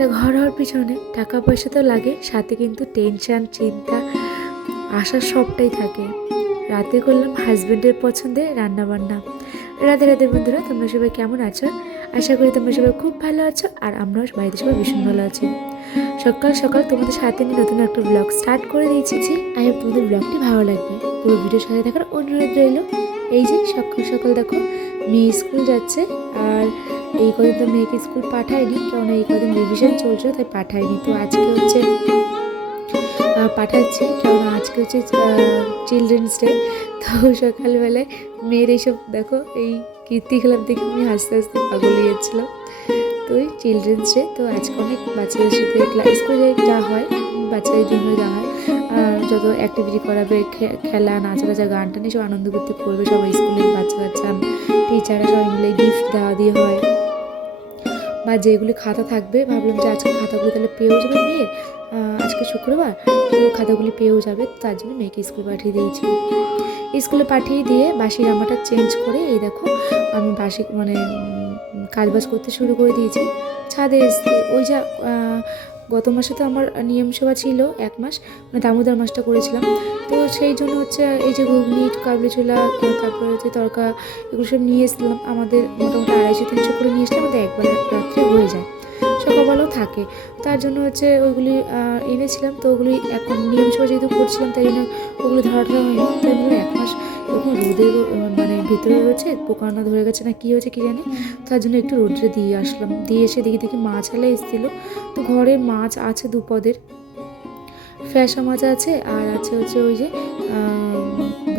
একটা ঘর হওয়ার পিছনে টাকা পয়সা তো লাগে, সাথে কিন্তু টেনশন চিন্তা, আশা সবটাই থাকে। রাতে করলাম হাজব্যান্ডের পছন্দে রান্না বান্না রাতে রাতে বন্ধুরা, তোমরা সবাই কেমন আছো? আশা করি তোমরা সবাই খুব ভালো আছো আর আমরাও বাড়িতে সবাই ভীষণ ভালো আছি। সকাল সকাল তোমাদের সাথে নিয়ে নতুন একটা ব্লগ স্টার্ট করে দিয়েছি। আই হোপ তোমাদের ব্লগটি ভালো লাগবে। পুরো ভিডিও সাথে দেখার অনুরোধ রইল। এই যে সকাল সকাল দেখো, মেয়ে স্কুল যাচ্ছে আর এই কদিন তো মেয়েকে স্কুল পাঠায়নি, কেননা এই কদিন রিভিশন চলছে, তাই পাঠায়নি। তো আজকে হচ্ছে পাঠাচ্ছি কারণ আজকে হচ্ছে চিলড্রেন্স ডে তো সকালবেলায় মেয়ের এইসব, দেখো, এই কীর্তিকলাপ দেখে আমি হাসতে হাসতে পাগল হয়ে তো ওই চিলড্রেন্স ডে তো আজকে অনেক বাচ্চাদের সাথে ক্লাস করে যা হয়, বাচ্চাদের জন্য যা হয়। যত অ্যাক্টিভিটি করাবে খেলা নাচা বাজা গান টান সব আনন্দ করতে করবে সবাই স্কুলের বাচ্চা কাচ্চা টিচাররা সবাই মিলে গিফট দেওয়া দিয়ে হয়। বা যেগুলি খাতা থাকবে, ভাবলাম যে আজকে খাতাগুলি তাহলে পেয়েও যাবে মেয়ের আজকে শুক্রবার, তো খাতাগুলি পেয়েও যাবে, তার জন্য মেয়েকে স্কুলে পাঠিয়ে দিয়েছি। স্কুলে পাঠিয়ে দিয়ে বাসি জামাটা চেঞ্জ করে, এই দেখো, আমি বাসি মানে কাজবাজ করতে শুরু করে দিয়েছি। ছাদে এসে ওই যা গত মাসে তো আমার নিয়ম সেবা ছিল এক মাস মানে দামোদর মাসটা করেছিলাম। তো সেই জন্য হচ্ছে এই যে ঘুগনি, কাবলি ছোলা, তারপরে হচ্ছে তরকা, এগুলো সব নিয়ে এসেছিলাম। আমাদের মোটামুটি আড়াইশো, তিনশো করে নিয়ে আসলে আমাদের একবার রাত্রে হয়ে যায়। সকালবেলাও থাকে। তার জন্য হচ্ছে ওইগুলি এনেছিলাম। তো ওগুলি এখন নিয়ম সভা যেহেতু করছিলাম, তাই জন্য ওগুলি ধরা ধরা হয়নি। তাই জন্য এক মাস এরকম রোদে মানে ভেতরে রয়েছে পোকানো ধরে গেছে না কী হয়েছে কী জানি? তার জন্য একটু রোদ্রে দিয়ে আসলাম। দিয়ে এসে দেখি দেখি মাছ আলা এসেছিল। তো ঘরে মাছ আছে দুপদের ফ্যাসা মাছ আছে আর আছে হচ্ছে ওই যে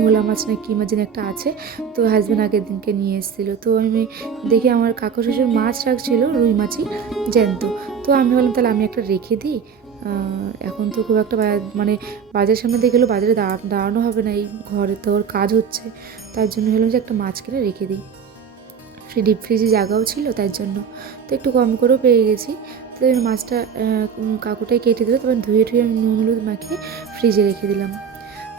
ভোলা মাছ না কী মাছ একটা আছে? তো হাজব্যান্ড আগের দিনকে নিয়ে এসেছিল। তো আমি দেখি আমার কাকু শ্বশুর মাছ রাখছিল, রুই মাছই জ্যান্ত। তো আমি ভাবলাম, তাহলে আমি একটা রেখে দিই। এখন তো খুব একটা মানে বাজার সামনে দিয়ে গেলেও বাজারে দাঁড়া- দাঁড়ানো হবে না, এই ঘরে তো ওর কাজ হচ্ছে। তার জন্য হলাম যে একটা মাছ কিনে রেখে দিই। ফ্রি, ডিপ ফ্রিজে জায়গাও ছিল তার জন্য। তো একটু কম করেও পেয়ে গেছি। তো মাছটা কাকুটাই কেটে দিল, তারপর ধুয়ে ধুয়ে নুন, হলুদ মাখিয়ে ফ্রিজে রেখে দিলাম।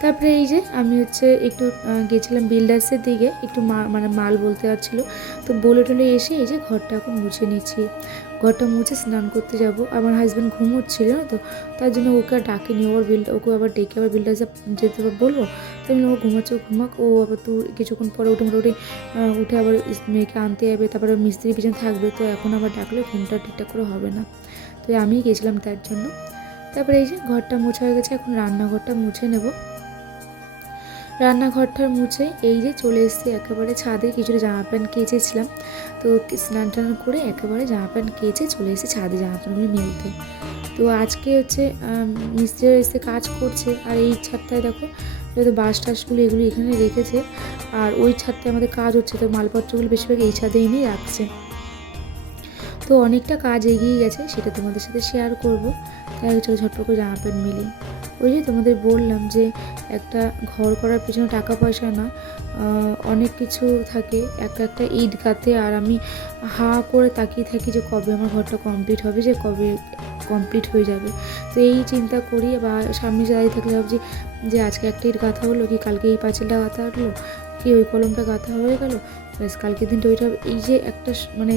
তারপরে এই যে আমি হচ্ছে একটু গেছিলাম বিল্ডার্সের দিকে, একটু মানে মাল বলতে পারছিল। তো বলে টলে এসে এই যে ঘরটা এখন মুছে নিচ্ছি। ঘরটা মুছে স্নান করতে যাব। আমার হাজব্যান্ড ঘুমোচ্ছিল না তো, তার জন্য ওকে আর ডাকিনি। ওর বিল ওকে আবার ডেকে আবার বিল্ডার্সে যেতে বলব তো আমি ও ঘুমাচ্ছে, ও ঘুমাক। ও আবার তো কিছুক্ষণ পরে উঠে মোটামুটি উঠে আবার মেয়েকে আনতে যাবে। তারপরে মিস্ত্রি পিছনে থাকবে। তো এখন আবার ডাকলে, ঘুমটা ঠিকঠাক করে হবে না। তো আমি গেছিলাম তার জন্য। তারপরে এই যে ঘরটা মোছা হয়ে গেছে। এখন রান্নাঘরটা মুছে নেব। রান্নাঘরটা মুছে এই যে চলে এসেছি একেবারে ছাদে, কিছুটা জামা প্যান্ট কেচেছিলাম। তো স্নান টান করে একেবারে জামা প্যান্ট কেচে চলে এসেছি ছাদে জামা প্যান্টগুলো মেলতে। তো আজকে হচ্ছে মিস্ত্রিরা এসে কাজ করছে। আর এই ছাদটায় দেখো যেহেতু বাস টাসগুলো এগুলো এখানে রেখেছে। আর ওই ছাদটায় আমাদের কাজ হচ্ছে, তো মালপত্রগুলো বেশিরভাগ এই ছাদে এনেই রাখছে। তো অনেকটা কাজ এগিয়ে গেছে, সেটা তোমাদের সাথে শেয়ার করব। তাই চলো ঝটপট করে জামা প্যান্ট মিলি। ওই যে তোমাদের বললাম যে একটা ঘর করার পিছনে টাকা পয়সা না অনেক কিছু থাকে। এক একটা ইট গাতে আর আমি হা করে তাকিয়ে থাকি যে কবে আমার ঘরটা কমপ্লিট হবে, যে কবে কমপ্লিট হয়ে যাবে। তো এই চিন্তা করি বা সামনে দাঁড়িয়ে থাকলে ভাবছি যে আজকে একটা ঈদ গাঁথা হলো কি কালকে এই পাঁচিলটা গাঁথা হলো? কি ওই কলমটা গাঁথা হয়ে গেল? ব্যাস, কালকের দিনটা ওইটা এই যে একটা মানে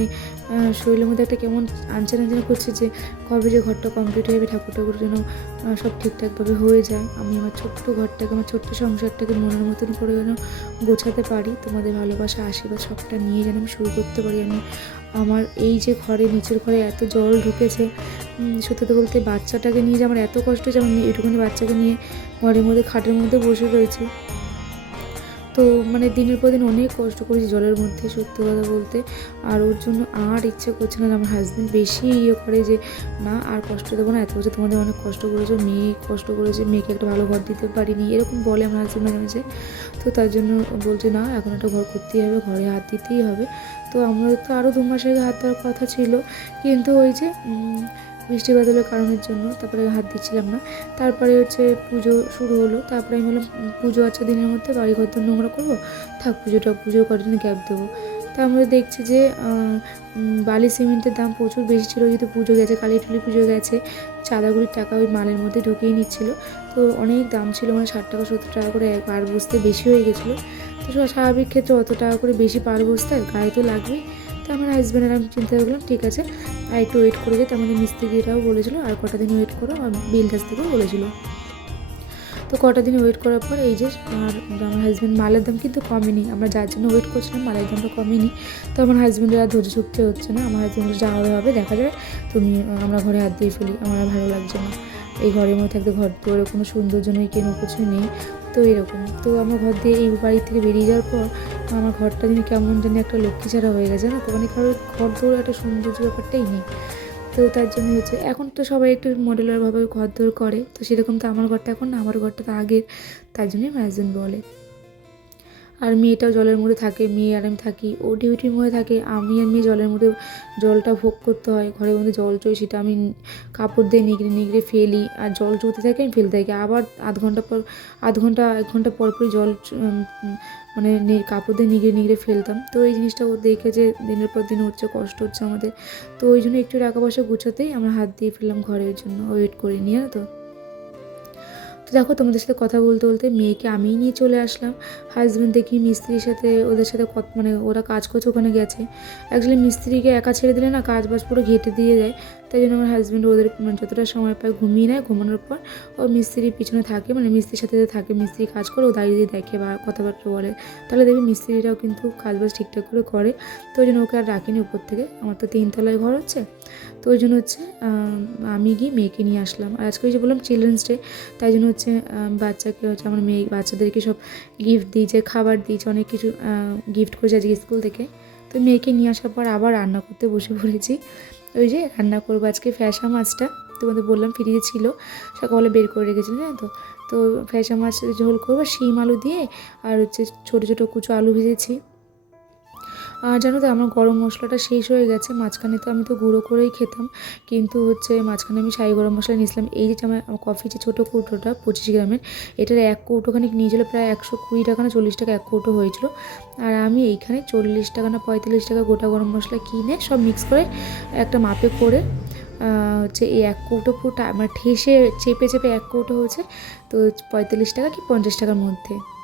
শরীরের মধ্যে একটা কেমন আনচান আনচান করছে যে, কবে যে ঘরটা কমপ্লিট হয়ে যাবে ঠাকুর ঠাকুর যেন সব ঠিকঠাকভাবে হয়ে যায়। আমি আমার ছোট্ট ঘরটাকে, আমার ছোট্ট সংসারটাকে মনের মতন করে যেন গোছাতে পারি। তোমাদের ভালোবাসা, আশীর্বাদ সবটা নিয়ে যেন আমি শুরু করতে পারি। আমি আমার এই যে ঘরে, নিচের ঘরে এত জল ঢুকেছে সত্যি বলতে বাচ্চাটাকে নিয়ে যে আমার এত কষ্ট হচ্ছে, আমার এইটুকুনি বাচ্চাকে নিয়ে ঘরের মধ্যে, খাটের মধ্যে বসে রয়েছে। তো মানে দিনের পর দিন অনেক কষ্ট করেছি জলের মধ্যে, সত্যি কথা বলতে। আর ওর জন্য আর ইচ্ছে করছে না আমার হাজব্যান্ড বেশি ইয়ে করে যে না আর কষ্ট দেবো না, এত বছর তোমাদের অনেক কষ্ট করেছ, মেয়ে কষ্ট করেছে, মেয়েকে একটা ভালো ঘর দিতে পারিনি। এরকম বলে আমার হাজব্যান্ড মাঝে মাঝে। তো তার জন্য বলছে, না, এখন একটা ঘর করতেই হবে, ঘরে হাত দিতেই হবে। তো আমাদের তো আরও দু মাস আগে হাত দেওয়ার কথা ছিল। কিন্তু ওই যে বৃষ্টি বাদলের কারণের জন্য, তারপরে হাত দিচ্ছিলাম না। তারপরে হচ্ছে পুজো শুরু হলো, তারপরে আমি বললাম পুজো আছে দিনের মধ্যে বাড়ি ঘর তো নোংরা করব। থাক, পুজোটা পুজোর কদিন গ্যাপ দেবো। তা আমরা দেখছি যে বালি সিমেন্টের দাম প্রচুর বেশি ছিল, যেহেতু পুজো গেছে, কালী টুলি পুজো গেছে চাঁদাগুলির টাকা ওই মালের মধ্যে ঢুকিয়ে নিচ্ছিল। তো অনেক দাম ছিল মানে ষাট টাকা, সত্তর টাকা করে এক পার বসতে বেশি হয়ে গেছিল। তো স্বাভাবিক ক্ষেত্রে অত টাকা করে বেশি পার বসতে গায়ে তো লাগবেই। তো আমার হাজব্যান্ডের আমি চিন্তা করলাম, ঠিক আছে। আর একটু ওয়েট করে যেতে আমাদের মিস্ত্রিরাও বলেছিলো, আর কটা দিন ওয়েট করো? আর বিল কাছ থেকেও বলেছিলো। তো কটা দিন ওয়েট করার পর এই যে আমার আমার হাজব্যান্ড মালের দাম কিন্তু কমেনি। আমরা যার জন্য ওয়েট করছিলাম, মালের দামটা কমেনি। তো আমার হাজব্যান্ডের আর ধৈর্য শক্তি হচ্ছে না। আমার হাজব্যান্ডের যা হবে দেখা যাবে তুমি, আমরা ঘরে হাত দিয়ে ফেলি, আমার আর ভালো লাগছে না। এই ঘরের মধ্যে থাকতে ঘর দুয়ারে কোনো সৌন্দর্য নেই কোনো কিছু নেই। তো এরকম। তো আমার ঘর দিয়ে এই বাড়ি থেকে বেরিয়ে যাওয়ার পর আমার ঘরটা যেন কেমন যেন একটা লক্ষ্মী ছাড়া হয়ে গেছে না তো? মানে কারোর ঘর দৌড় একটা সৌন্দর্য ব্যাপারটাই নেই। তো তার জন্য হচ্ছে, এখন তো সবাই একটু মডেলারভাবে ঘর দৌড় করে, তো সেরকম তো আমার ঘরটা এখন না, আমার ঘরটা তো আগের, তার জন্যই আমার বলে। আর মেয়েটাও জলের মধ্যে থাকে, মেয়ে আর আমি থাকি। ও ডিউটির মধ্যে থাকে, আমি আর মেয়ে জলের মধ্যে, জলটা ভোগ করতে হয়। ঘরের মধ্যে জল চই, সেটা আমি কাপড় দিয়ে নিগড়ে নিগড়ে ফেলি। আর জল চলতে থাকে, আমি ফেলতে থাকি। আবার আধ ঘণ্টা পর, আধ ঘণ্টা, এক ঘণ্টা পর পরই জল মানে কাপড় দিয়ে নিগড়ে নিগড়ে ফেলতাম। তো এই জিনিসটা ও দেখে যে দিনের পর দিন হচ্ছে, কষ্ট হচ্ছে আমাদের। তো ওই জন্য একটু টাকা পয়সা গুছাতেই আমরা হাত দিয়ে ফেললাম ঘরের জন্য। ওয়েট করে নিয়ে, তো তো দেখো, তোমাদের সাথে কথা বলতে বলতে মেয়েকে আমিই নিয়ে চলে আসলাম। হাজব্যান্ড দেখি মিস্ত্রির সাথে, ওদের সাথে কত মানে ওরা কাজ করছে, ওখানে গেছে। অ্যাকচুয়ালি মিস্ত্রিকে একা ছেড়ে দিলে না, কাজ বাজ পুরো ঘেটে দিয়ে যায়। তাই জন্য আমার হাজব্যান্ড ওদের মানে যতটা সময় পায় ঘুমিয়ে নেয়, ঘুমানোর পর ও মিস্ত্রির পিছনে থাকে মানে মিস্ত্রির সাথে যে থাকে, মিস্ত্রি কাজ করে, ও দাঁড়িয়ে দেখে বা কথাবার্তা বলে। তাহলে দেখবি মিস্ত্রিরাও কিন্তু কাজ বাজ ঠিকঠাক করে করে। তো ওই জন্য ওকে আর রাখিনি উপর থেকে। আমার তো তিনতলায় ঘর হচ্ছে। তো ওই জন্য হচ্ছে আমি গিয়ে মেয়েকে নিয়ে আসলাম। আর আজকে ওই যে বললাম চিলড্রেন্স ডে তাই জন্য হচ্ছে বাচ্চাকে হচ্ছে আমার মেয়ে, বাচ্চাদেরকে সব গিফট দিয়েছে, খাবার দিয়েছে, অনেক কিছু গিফট করেছে আজকে স্কুল থেকে। তো মেয়েকে নিয়ে আসার পর আবার রান্না করতে বসে পড়েছি। ওই যে রান্না করব আজকে ফ্যাসা মাছটা, তোমাদের বললাম ফ্রিজে ছিল সকালে বের করে রেখেছিলাম, জানো তো? তো ফ্যাসা মাছ ঝোল করব, শিম আলু দিয়ে, আর হচ্ছে ছোটো ছোটো কুচো আলু ভেজেছি। আর জানো তো, আমার গরম মশলাটা শেষ হয়ে গেছে। মাঝখানে তো আমি তো গুঁড়ো করেই খেতাম। কিন্তু হচ্ছে মাঝখানে আমি সাই গরম মশলা নিয়েছিলাম। এই যে আমার কফি যে ছোটো কৌটোটা, পঁচিশ গ্রামের, এটার এক কৌটোখানি নিয়েছিল প্রায় একশো কুড়ি টাকা না চল্লিশ টাকা এক কৌটো হয়েছিল। আর আমি এইখানে চল্লিশ টাকা না পঁয়তাল্লিশ টাকা গোটা গরম মশলা কিনে সব মিক্স করে একটা মাপে করে হচ্ছে এই এক কৌটো পুরো টা- মানে ঠেসে চেপে চেপে এক কৌটো হচ্ছে তো পঁয়তাল্লিশ টাকা কি পঞ্চাশ টাকার মধ্যে।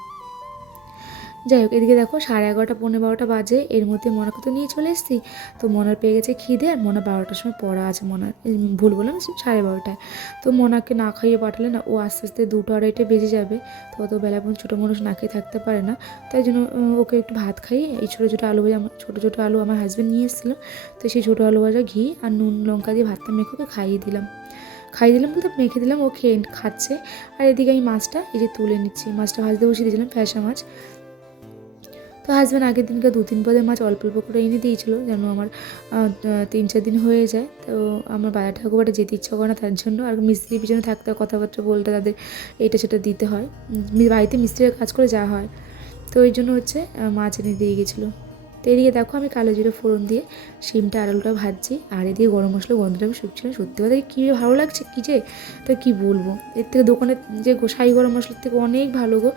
যাই হোক, এদিকে দেখো সাড়ে এগারোটা পনেরো বারোটা বাজে। এর মধ্যে মনাকে তো নিয়ে চলে এসেছি। তো মনার পেয়ে গেছে খিদে আর মনা বারোটার সময় পড়া আছে। মনার ভুল বললাম সাড়ে বারোটায়। তো মনাকে না খাইয়ে পাঠালে না, ও আস্তে আস্তে দুটো আড়াইটে বেজে যাবে। তো অত বেলা পর্যন্ত ছোটো মানুষ না খেয়ে থাকতে পারে না। তাই জন্য ওকে একটু ভাত খাইয়ে এই ছোটো ছোটো আলু ভাজা ছোটো ছোটো আলু আমার হাজব্যান্ড নিয়ে এসেছিল। তো সেই ছোটো আলু ভাজা ঘি আর নুন লঙ্কা দিয়ে ভাতটা মেখে ওকে খাইয়ে দিলাম। খাইয়ে দিলাম বলতে মেখে দিলাম, ও খেয়ে খাচ্ছে। আর এদিকে আমি মাছটা এই যে তুলে নিচ্ছি। মাছটা ভাজতে বসিয়ে দিয়েছিলাম ফ্যাসা মাছ। তো হাজব্যান্ড আগের দিনকে দু তিন পদে মাছ অল্প অল্প করে এনে দিয়েছিল যেন আমার তিন চার দিন হয়ে যায়। তো আমার বাজার ঠাকুরবাটা যেতে ইচ্ছা করে না তার জন্য আর মিস্ত্রির পিছনে থাকতে কথাবার্তা বলতে তাদের এটা সেটা দিতে হয়। বাড়িতে মিস্ত্রিরা কাজ করে যাওয়া হয়। তো ওই জন্য হচ্ছে মাছ এনে দিয়ে গেছিল। তো এদিকে দেখো আমি কালো জিরে ফোড়ন দিয়ে শিমটা আলুটা ভাজছি। আর এদিকে গরম মশলা গন্ধটা আমি শুকছি না, সত্যি কথা কী ভালো লাগছে, কী যে? তো কী বলব? এর থেকে দোকানের যে গোসাই গরম মশলার থেকে অনেক ভালো গো।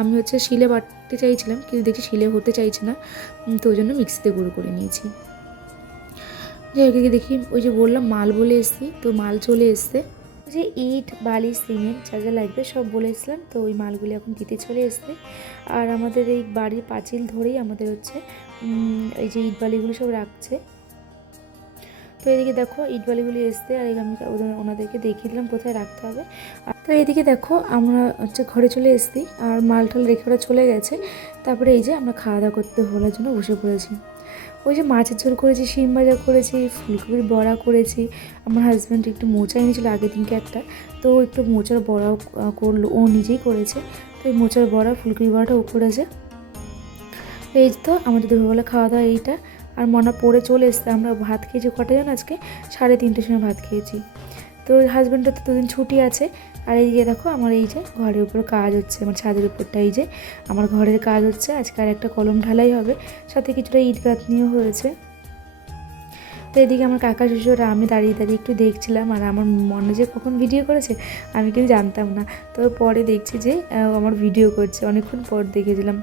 আমি হচ্ছে শিলে বাটতে চাইছিলাম, কিন্তু দেখি শিলে হতে চাইছে না। তো ওই জন্য মিক্সিতে গুঁড়ো করে নিয়েছি। এদিকে দেখি, ওই যে বললাম মাল বলে এসেছি, তো মাল চলে এসছে। যে ইট, বালি, সিমেন্ট যা যা লাগবে সব বলে এসেছিলাম, তো ওই মালগুলি এখন দিতে চলে এসছে। আর আমাদের এই বাড়ির পাঁচিল ধরেই আমাদের হচ্ছে এই যে ইট বালিগুলো সব রাখছে। তো এদিকে দেখো ইট বালিগুলি এসছে, আর আমি ওনাদেরকে দেখিয়ে দিলাম কোথায় রাখতে হবে। তো এদিকে দেখো আমরা হচ্ছে ঘরে চলে এসেছি, আর মাল টাল রেখে ওরা চলে গেছে। তারপরে এই যে আমরা খাওয়া দাওয়া করতে হলার জন্য বসে পড়েছি। ওই যে মাছের ঝোল করেছি, শিম ভাজা করেছি, ফুলকপির বড়া করেছি। আমার হাজব্যান্ড একটু মোচা এনেছিল আগের দিনকে একটা, তো একটু মোচার বড়াও করল, ও নিজেই করেছে। তো এই মোচার বড়া ফুলকপি বড়াটা ও করেছে। এই তো আমাদের দুপুরবেলা খাওয়া দাওয়া এইটা। আর মনা পড়ে চলে এসছে, আমরা ভাত খেয়েছি কটা জন আজকে? সাড়ে তিনটের সময় ভাত খেয়েছি। তো হাজব্যান্ডের তো দুদিন ছুটি আছে। আর এইদিকে দেখো, আমার এই যে ঘরের উপর কাজ হচ্ছে, আমার ছাদের উপরটা এই যে আমার ঘরের কাজ হচ্ছে। আজকে আর একটা কলম ঢালাই হবে, সাথে কিছুটা ইট গাঁথনিও হয়েছে। তো এদিকে আমার কাকা শ্বশুর আমি দাঁড়িয়ে দাঁড়িয়ে একটু দেখছিলাম, আর আমার মনে যে কখন ভিডিও করেছে, আমি কিন্তু জানতাম না। তো পরে দেখছি যে আমার ভিডিও করছে। অনেকক্ষণ পর দেখেছিলাম।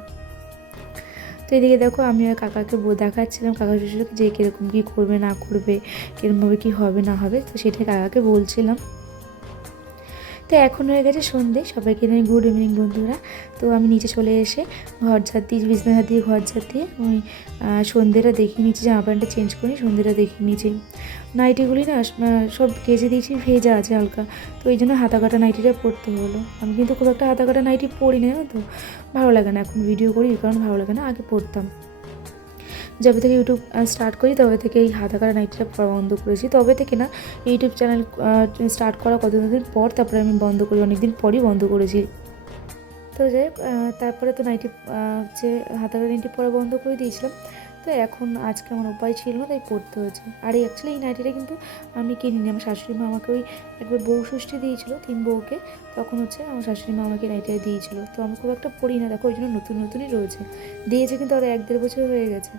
তো এদিকে দেখো আমি আর কাকাকে বো- দেখাচ্ছিলাম। কাকা শ্বশুরকে যে কীরকম কী করবে, না করবে কীরকমভাবে কী হবে, না হবে? তো সেটাই কাকাকে বলছিলাম। তো এখন হয়ে গেছে সন্ধে। সবাইকে নিয়ে গুড ইভিনিং বন্ধুরা। তো আমি নিচে চলে এসে ঘর দিয়ে বিছনা দিয়ে ঘর আমি আহ, সন্ধেটা দেখিয়ে নিচ্ছি জামা প্যান্টটা চেঞ্জ করি সন্ধেটা দেখিয়ে নিচ্ছি। নাইটিগুলি না সব কেজে দিয়েছি ভেজা আছে হালকা। তো এই জন্য হাতা কাটা নাইটিটা পরতে হলো। আমি কিন্তু খুব একটা হাতা কাটা নাইটি পরি না তো? ভালো লাগে না এখন ভিডিও করি কারণে ভালো লাগে না আগে পড়তাম। যবে থেকে ইউটিউব স্টার্ট করি, তবে থেকে এই হাতা কাটা নাইটিটা পড়া বন্ধ করেছি। তবে থেকে না ইউটিউব চ্যানেল স্টার্ট করা কতদিন পর তারপরে আমি বন্ধ করি, অনেকদিন পরই বন্ধ করেছি। তো যাই তারপরে তো নাইটি হচ্ছে হাতা কাটা নাইটি পরা বন্ধ করে দিয়েছিলাম, তো এখন আজকে আমার উপায় ছিল না, তাই পড়তে হয়েছে। আর এই অ্যাকচুয়ালি এই নাইটিটা কিন্তু আমি কিনিনি, আমার শাশুড়ি মা আমাকে ওই একবার বউ ষষ্ঠী দিয়েছিল, তিন বউকে, তখন হচ্ছে আমার শাশুড়ি মা আমাকে নাইটিটা দিয়েছিল। তো আমি খুব একটা পড়ি না, দেখো, ওই জন্য নতুন, নতুনই রয়েছে। দিয়েছে কিন্তু আর এক দেড় বছর হয়ে গেছে।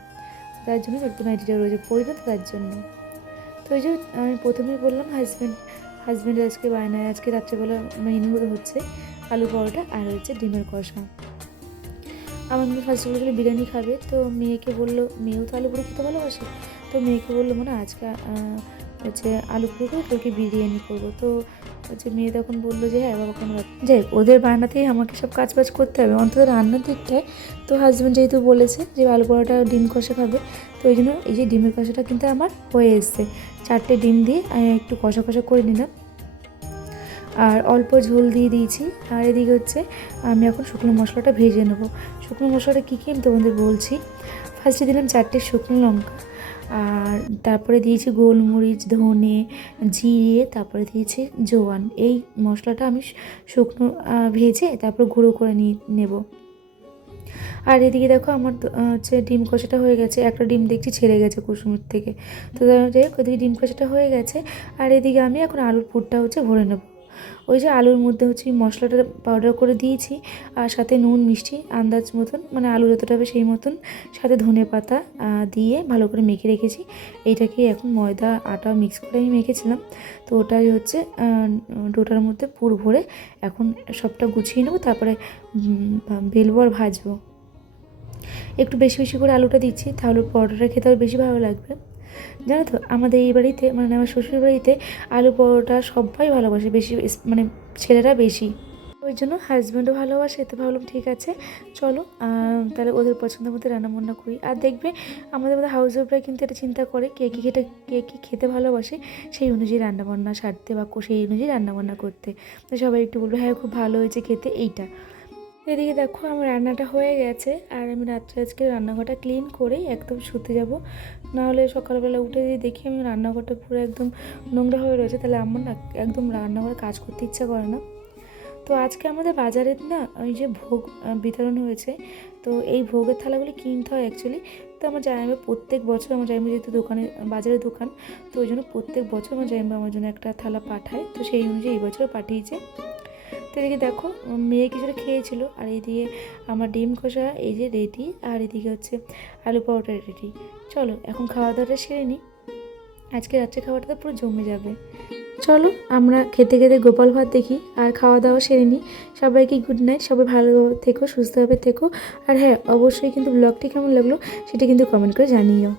তার জন্য নতুন নাইটিটা রয়েছে পড়ি না তো তার জন্য। তো ওই যে, আমি প্রথমেই বললাম হাজব্যান্ড হাজব্যান্ড আজকে বায়নায়, আজকে রাত্রেবেলা মেনু হচ্ছে আলু পরোটা আর হচ্ছে ডিমের কষা। আমার মেয়ে ফার্স্ট বলেছিল বিরিয়ানি খাবে, তো মেয়েকে বলল, মেয়েও তো আলু পুরি খেতে ভালোবাসে, তো মেয়েকে বলল মানে আজকে হচ্ছে আলু পুরি করে কালকে বিরিয়ানি করব। তো হচ্ছে মেয়ে তখন বলল যে হ্যাঁ বাবা, কোনো যাই ওদের বানাতেই আমাকে সব কাজ বাজ করতে হবে। অন্তত রান্নার দিকটায় তো হাজব্যান্ড যেহেতু বলেছে যে, আলু পরোটা, ডিম কষা খাবে। তো ওই জন্য এই যে ডিমের কষাটা কিন্তু আমার হয়ে এসছে। চারটে ডিম দিয়ে আমি একটু কষা কষা করে নিলাম। আর অল্প ঝোল দিয়ে দিয়েছি। আর এদিকে হচ্ছে, আমি এখন শুকনো মশলাটা ভেজে নেব। শুকনো মশলাটা কী কী আমি তোমাদের বলছি। ফার্স্টে দিলাম চারটে শুকনো লঙ্কা। আর তারপরে দিয়েছি গোলমরিচ, ধনে, জিরে, তারপরে দিয়েছি জোয়ান। এই মশলাটা আমি শুকনো ভেজে তারপর গুঁড়ো করে নিয়ে নেব। আর এদিকে দেখো আমার হচ্ছে ডিম কষাটা হয়ে গেছে। একটা ডিম দেখছি ছেড়ে গেছে কুসুমের থেকে। তো যাই হোক ওদিকে ডিম কষাটা হয়ে গেছে। আর এদিকে আমি এখন আলুর পুরটা হচ্ছে ভরে নেব। ওই যে আলুর মধ্যে হচ্ছে মশলাটা পাউডার করে দিয়েছি, আর সাথে নুন, মিষ্টি, আন্দাজ মতন মানে আলু যতটা হবে সেই মতন, সাথে ধনে পাতা দিয়ে ভালো করে মেখে রেখেছি। এইটাকে এখন ময়দা, আটা মিক্স করে আমি মেখেছিলাম। তো ওটাই হচ্ছে ডোটার মধ্যে পুর ভরে এখন সবটা গুছিয়ে নেব, তারপরে বেলবো আর ভাজবো। একটু বেশি বেশি করে আলুটা দিচ্ছি, তাহলে পরোটাটা খেতে আরও বেশি ভালো লাগবে। জানো তো, আমাদের এই বাড়িতে মানে আমার শ্বশুর বাড়িতে আলু পরোটা সবাই ভালোবাসে, বেশি মানে ছেলেরা বেশি। ওই জন্য হাজব্যান্ডও ভালোবাসে তো ভাবলাম ঠিক আছে, চলো তাহলে ওদের পছন্দের মতো রান্নাবান্না করি। আর দেখবে আমাদের মধ্যে হাউস ওয়াইফরা কিন্তু এটা চিন্তা করে, কে কী খেতে, কে কী খেতে ভালোবাসে, সেই অনুযায়ী রান্নাবান্না সারতে বা সেই অনুযায়ী রান্নাবান্না করতে। তো সবাই একটু বলবে হ্যাঁ খুব ভালো হয়েছে খেতে। এইটা। এদিকে দেখো, আমার রান্নাটা হয়ে গেছে, আর আমি রাত্রে আজকে রান্নাঘরটা ক্লিন করেই একদম শুতে যাব। নাহলে সকালবেলা উঠে যদি দেখি আমি রান্নাঘরটা পুরো একদম নোংরা হয়ে রয়েছে। তাহলে আমার না একদম রান্নাঘরে কাজ করতে ইচ্ছা করে না। তো আজকে আমাদের বাজারে না ওই যে ভোগ বিতরণ হয়েছে। তো এই ভোগের থালাগুলি কিনতে হয় অ্যাকচুয়ালি তো আমার জামাইবা প্রত্যেক বছর, আমার জামাইবা যেহেতু দোকানে, বাজারের দোকান, তো ওই জন্য প্রত্যেক বছর আমার জামাইবা আমার জন্য একটা থালা পাঠায়। তো সেই অনুযায়ী এই বছরও পাঠিয়েছে। তো এদিকে দেখো মেয়ে কিছুটা খেয়েছিল। আর এদিকে আমার ডিম কষা, এই যে রেডি। আর এদিকে হচ্ছে আলু পরোটা রেডি। চলো, এখন খাওয়া দাওয়াটা সেরে নিই আজকে রাত্রে খাওয়াটা তো পুরো জমে যাবে। চলো, আমরা খেতে খেতে গোপাল ভাত দেখি, আর খাওয়া দাওয়া সেরে নিই সবাইকে গুড নাইট সবাই ভালো থেকো, সুস্থভাবে থেকো। আর হ্যাঁ অবশ্যই কিন্তু ব্লগটি কেমন লাগল, সেটা কিন্তু কমেন্ট করে জানিও।